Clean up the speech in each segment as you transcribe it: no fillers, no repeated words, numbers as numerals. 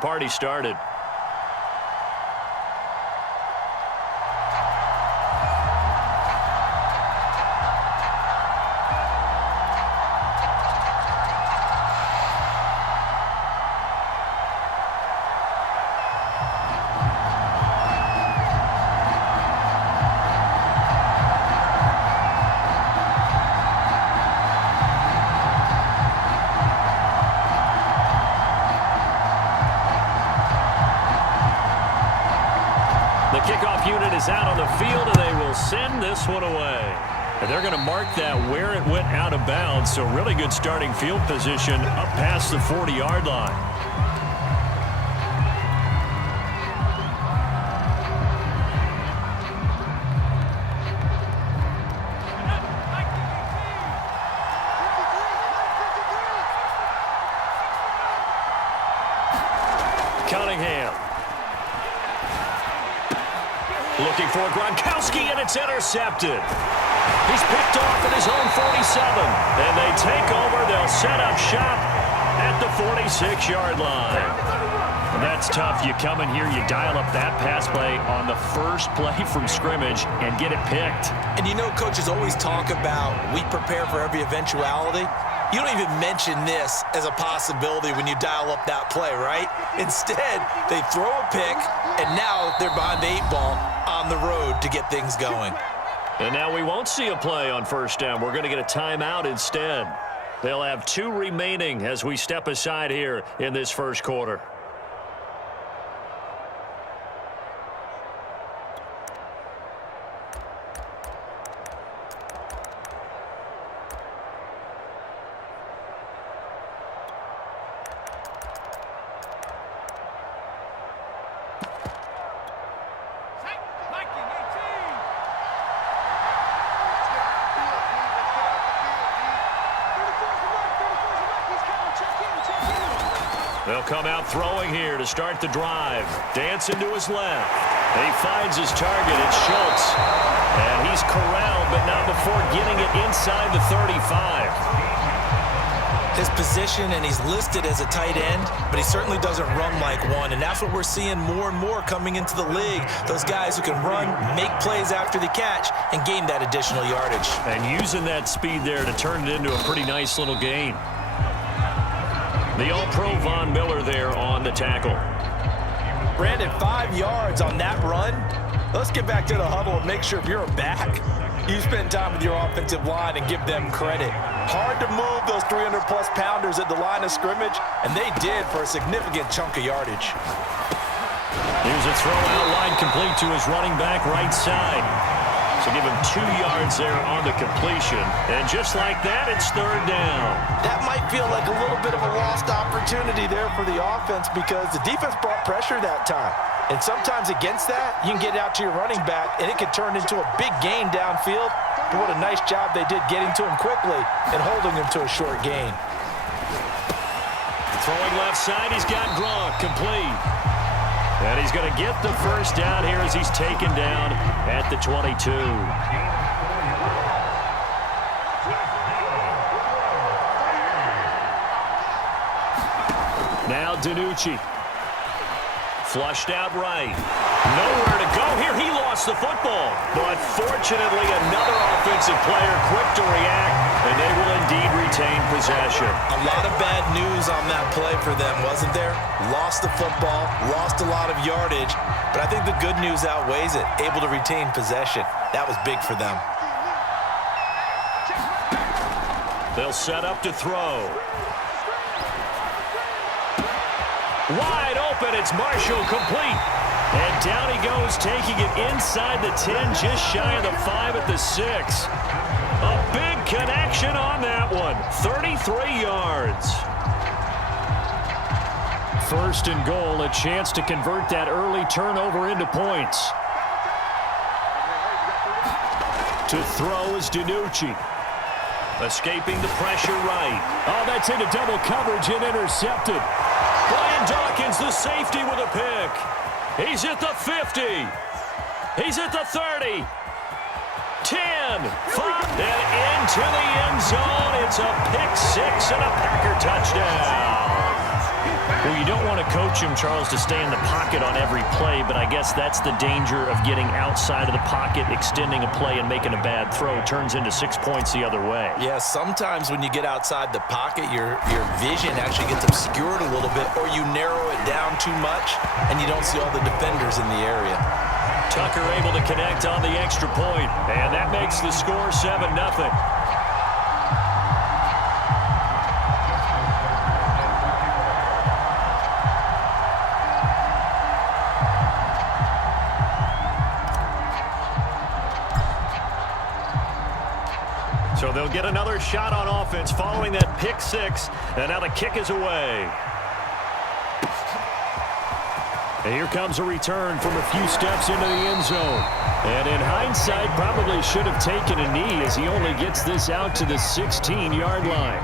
Party started. The kickoff unit is out on the field, and they will send this one away. And they're going to mark that where it went out of bounds, so really good starting field position up past the 40-yard line. Cunningham. Looking for Gronkowski, and it's intercepted. He's picked off at his own 47. And they take over. They'll set up shop at the 46-yard line. And that's tough. You come in here, you dial up that pass play on the first play from scrimmage and get it picked. And you know, coaches always talk about we prepare for every eventuality. You don't even mention this as a possibility when you dial up that play, right? Instead, they throw a pick, and now they're behind the 8-ball on the road to get things going. And now we won't see a play on first down. We're going to get a timeout instead. They'll have 2 remaining as we step aside here in this first quarter. They'll come out throwing here to start the drive. Dancing to his left. He finds his target. It's Schultz. And he's corralled, but not before getting it inside the 35. His position, and he's listed as a tight end, but he certainly doesn't run like one. And that's what we're seeing more and more coming into the league. Those guys who can run, make plays after the catch, and gain that additional yardage. And using that speed there to turn it into a pretty nice little gain. The All-Pro Von Miller there on the tackle. Brandon, 5 yards on that run. Let's get back to the huddle and make sure if you're a back, you spend time with your offensive line and give them credit. Hard to move those 300-plus pounders at the line of scrimmage, and they did for a significant chunk of yardage. Here's a throw out line complete to his running back right side. So give him 2 yards there on the completion. And just like that, it's 3rd down. That might feel like a little bit of a lost opportunity there for the offense because the defense brought pressure that time. And sometimes against that, you can get out to your running back, and it can turn into a big gain downfield. But what a nice job they did getting to him quickly and holding him to a short gain. Throwing left side, he's got Gronk complete. And he's going to get the first down here as he's taken down at the 22. Now DiNucci. Flushed out right. Nowhere to go here. He lost the football. But fortunately, another offensive player quick to react, and they will indeed retain possession. A lot of bad news on that play for them, wasn't there? Lost the football, lost a lot of yardage, but I think the good news outweighs it. Able to retain possession. That was big for them. They'll set up to throw. Wide open, it's Marshall complete. And down he goes, taking it inside the 10, just shy of the 5 at the 6. A big connection on that one, 33 yards. 1st and goal, a chance to convert that early turnover into points. To throw is DiNucci. Escaping the pressure right. Oh, that's into double coverage and intercepted. Brian Dawkins, the safety, with a pick. He's at the 50. He's at the 30. 10, 5, and into the end zone. It's a pick 6 and a Packer touchdown. Well, you don't want to coach him, Charles, to stay in the pocket on every play, but I guess that's the danger of getting outside of the pocket, extending a play, and making a bad throw. It turns into 6 points the other way. Yeah, sometimes when you get outside the pocket, your vision actually gets obscured a little bit, or you narrow it down too much, and you don't see all the defenders in the area. Tucker able to connect on the extra point, and that makes the score 7-0. So they'll get another shot on offense following that pick six. And now the kick is away. And here comes a return from a few steps into the end zone. And in hindsight, probably should have taken a knee as he only gets this out to the 16-yard line.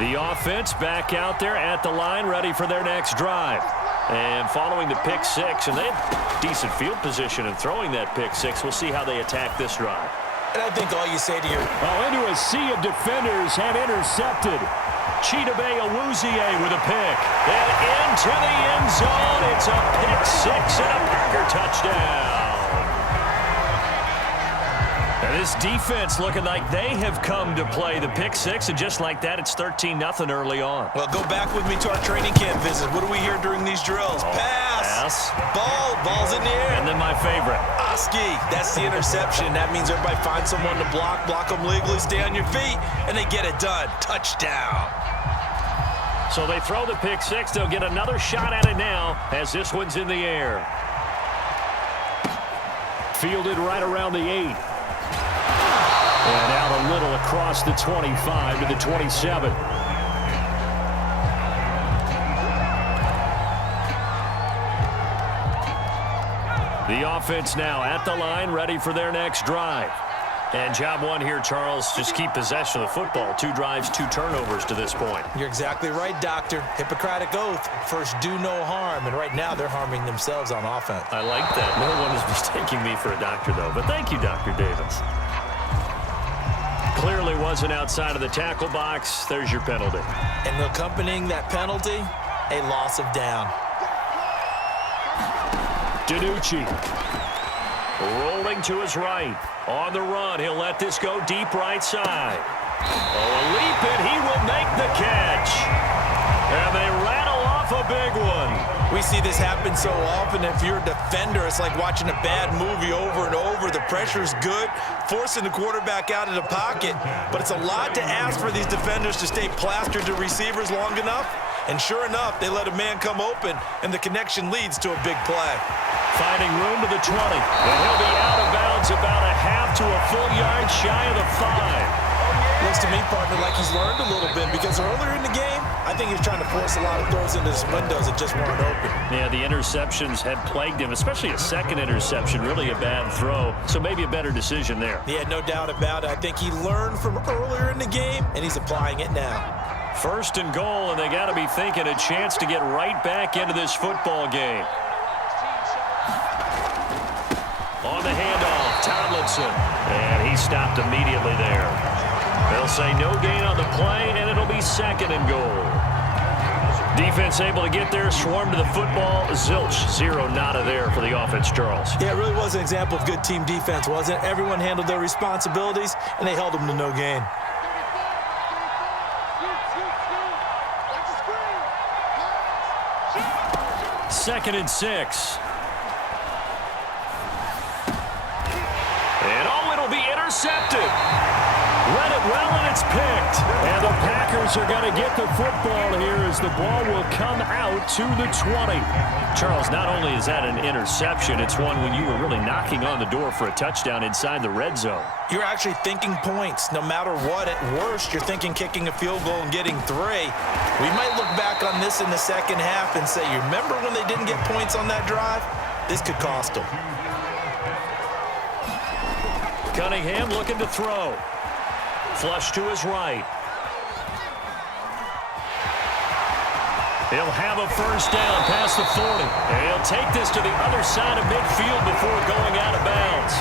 The offense back out there at the line, ready for their next drive. And following the pick six, and they have decent field position in throwing that pick six. We'll see how they attack this drive. And I think all you say to your... Well, into a sea of defenders and intercepted. Chidobe Awuzie with a pick. And into the end zone. It's a pick six and a Packer touchdown. And this defense looking like they have come to play the pick six. And just like that, it's 13-0 early on. Well, go back with me to our training camp visit. What do we hear during these drills? Pass. Ball's in the air. And then my favorite. Oski, that's the interception. That means everybody finds someone to block them legally, stay on your feet, and they get it done. Touchdown. So they throw the pick six. They'll get another shot at it now as this one's in the air. Fielded right around the 8. And out a little across the 25 to the 27. The offense now at the line, ready for their next drive. And job one here, Charles, just keep possession of the football. 2 drives, 2 turnovers to this point. You're exactly right, Doctor. Hippocratic oath. First, do no harm. And right now, they're harming themselves on offense. I like that. No one is mistaking me for a doctor, though. But thank you, Dr. Davis. Clearly wasn't outside of the tackle box. There's your penalty. And accompanying that penalty, a loss of down. DiNucci rolling to his right. On the run, he'll let this go deep right side. Oh, a leap, and he will make the catch. And they rattle off a big one. We see this happen so often. If you're a defender, it's like watching a bad movie over and over. The pressure's good, forcing the quarterback out of the pocket. But it's a lot to ask for these defenders to stay plastered to receivers long enough. And sure enough, they let a man come open, and the connection leads to a big play. Finding room to the 20, and he'll be out of bounds about a half to a full yard shy of the 5. Looks to me, partner, like he's learned a little bit, because earlier in the game, I think he was trying to force a lot of throws into his windows that just weren't open. Yeah, the interceptions had plagued him, especially a second interception, really a bad throw. So maybe a better decision there. Yeah, no doubt about it. I think he learned from earlier in the game, and he's applying it now. First and goal, and they got to be thinking a chance to get right back into this football game. On the handoff, Tomlinson. And he stopped immediately there. They'll say no gain on the play, and it'll be second and goal. Defense able to get there, swarm to the football. Zilch, 0 nada there for the offense, Charles. Yeah, it really was an example of good team defense, wasn't it? Everyone handled their responsibilities, and they held them to no gain. Second and 6. And oh, it'll be intercepted. Read it well, and it's picked. And the Packers are going to get the football here as the ball will come out to the 20. Charles, not only is that an interception, it's one when you were really knocking on the door for a touchdown inside the red zone. You're actually thinking points. No matter what, at worst, you're thinking kicking a field goal and getting 3. We might look back on this in the second half and say, you remember when they didn't get points on that drive? This could cost them. Cunningham looking to throw. Flush to his right. He'll have a first down past the 40. And he'll take this to the other side of midfield before going out of bounds.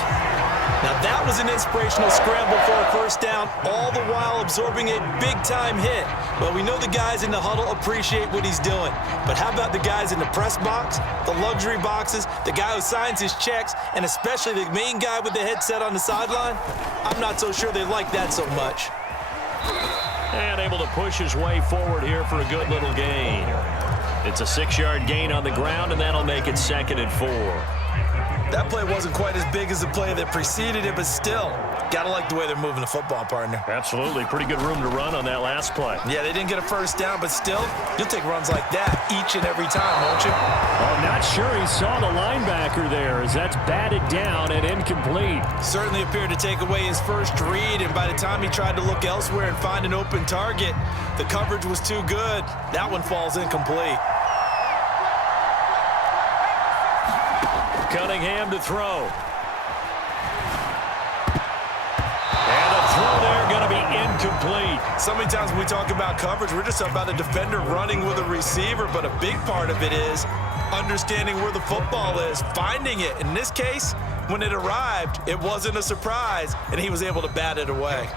Now that was an inspirational scramble for a first down, all the while absorbing a big-time hit. Well, we know the guys in the huddle appreciate what he's doing. But how about the guys in the press box, the luxury boxes, the guy who signs his checks, and especially the main guy with the headset on the sideline? I'm not so sure they like that so much. And able to push his way forward here for a good little gain. It's a 6-yard gain on the ground, and that'll make it 2nd and 4. That play wasn't quite as big as the play that preceded it, but still, gotta like the way they're moving the football, partner. Absolutely. Pretty good room to run on that last play. Yeah, they didn't get a first down, but still, you'll take runs like that each and every time, won't you? Well, I'm not sure he saw the linebacker there as that's batted down and incomplete. Certainly appeared to take away his first read, and by the time he tried to look elsewhere and find an open target, the coverage was too good. That one falls incomplete. Cunningham to throw. And a throw there going to be incomplete. So many times when we talk about coverage, we're just about a defender running with a receiver, but a big part of it is understanding where the football is, finding it. In this case, when it arrived, it wasn't a surprise, and he was able to bat it away.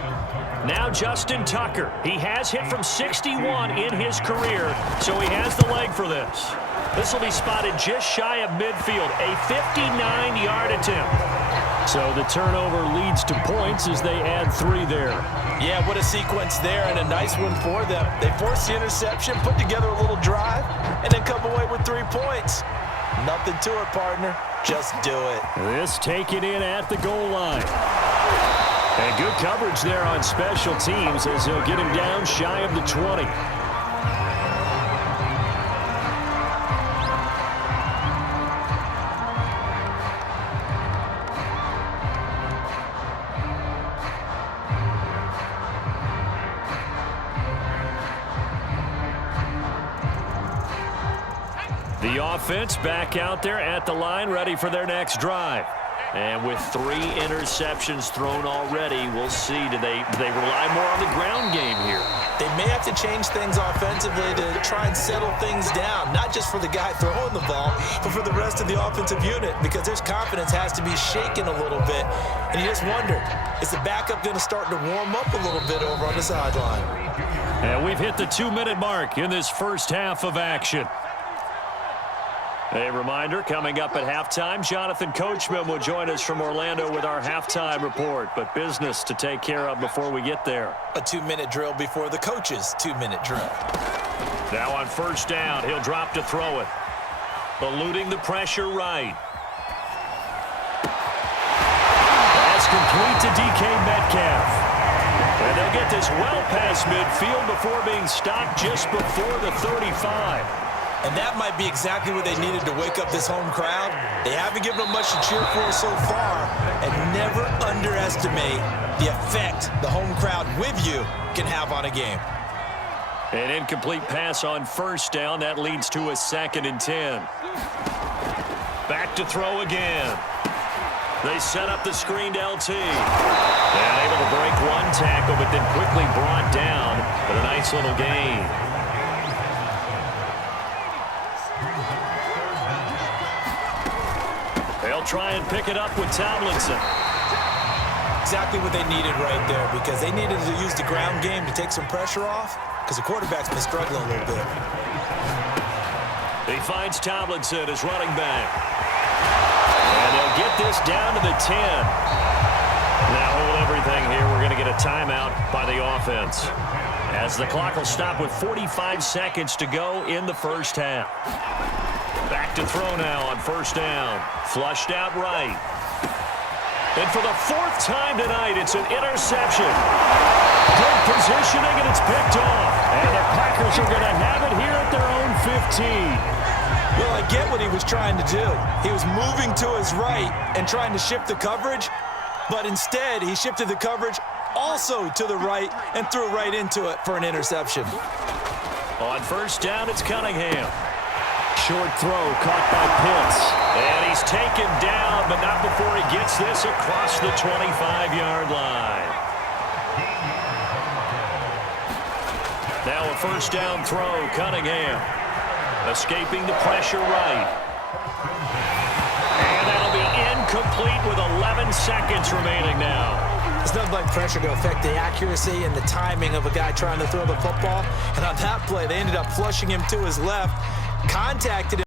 Now Justin Tucker. He has hit from 61 in his career, so he has the leg for this. This will be spotted just shy of midfield, a 59-yard attempt. So the turnover leads to points as they add 3 there. Yeah, what a sequence there, and a nice one for them. They forced the interception, put together a little drive, and then come away with 3 points. Nothing to it, partner. Just do it. This taken in at the goal line. And good coverage there on special teams as he'll get him down shy of the 20. The offense back out there at the line, ready for their next drive. And with 3 interceptions thrown already, we'll see. Do they rely more on the ground game here? They may have to change things offensively to try and settle things down, not just for the guy throwing the ball, but for the rest of the offensive unit, because their confidence has to be shaken a little bit. And you just wonder, is the backup going to start to warm up a little bit over on the sideline? And we've hit the 2-minute mark in this first half of action. A reminder, coming up at halftime, Jonathan Coachman will join us from Orlando with our halftime report, but business to take care of before we get there. A 2-minute drill before the coach's 2-minute drill. Now on first down, he'll drop to throw it. Eluding the pressure right. That's complete to DK Metcalf. And they'll get this well past midfield before being stopped just before the 35. And that might be exactly what they needed to wake up this home crowd. They haven't given them much to cheer for so far, and never underestimate the effect the home crowd with you can have on a game. An incomplete pass on first down. That leads to a 2nd and 10. Back to throw again. They set up the screened LT. And able to break 1 tackle, but then quickly brought down with a nice little gain. They'll try and pick it up with Tomlinson. Exactly what they needed right there, because they needed to use the ground game to take some pressure off, because the quarterback's been struggling a little bit. He finds Tomlinson as running back. And they'll get this down to the 10. Now hold everything here. We're going to get a timeout by the offense, as the clock will stop with 45 seconds to go in the first half. Back to throw now on first down. Flushed out right. And for the 4th time tonight, it's an interception. Good positioning, and it's picked off. And the Packers are going to have it here at their own 15. Well, I get what he was trying to do. He was moving to his right and trying to shift the coverage, but instead he shifted the coverage also to the right and threw right into it for an interception. On first down, it's Cunningham. Short throw caught by Pitts. And he's taken down, but not before he gets this across the 25-yard line. Now a first down throw, Cunningham. Escaping the pressure right. And that'll be complete with 11 seconds remaining now. There's nothing like pressure to affect the accuracy and the timing of a guy trying to throw the football. And on that play, they ended up flushing him to his left, contacted him.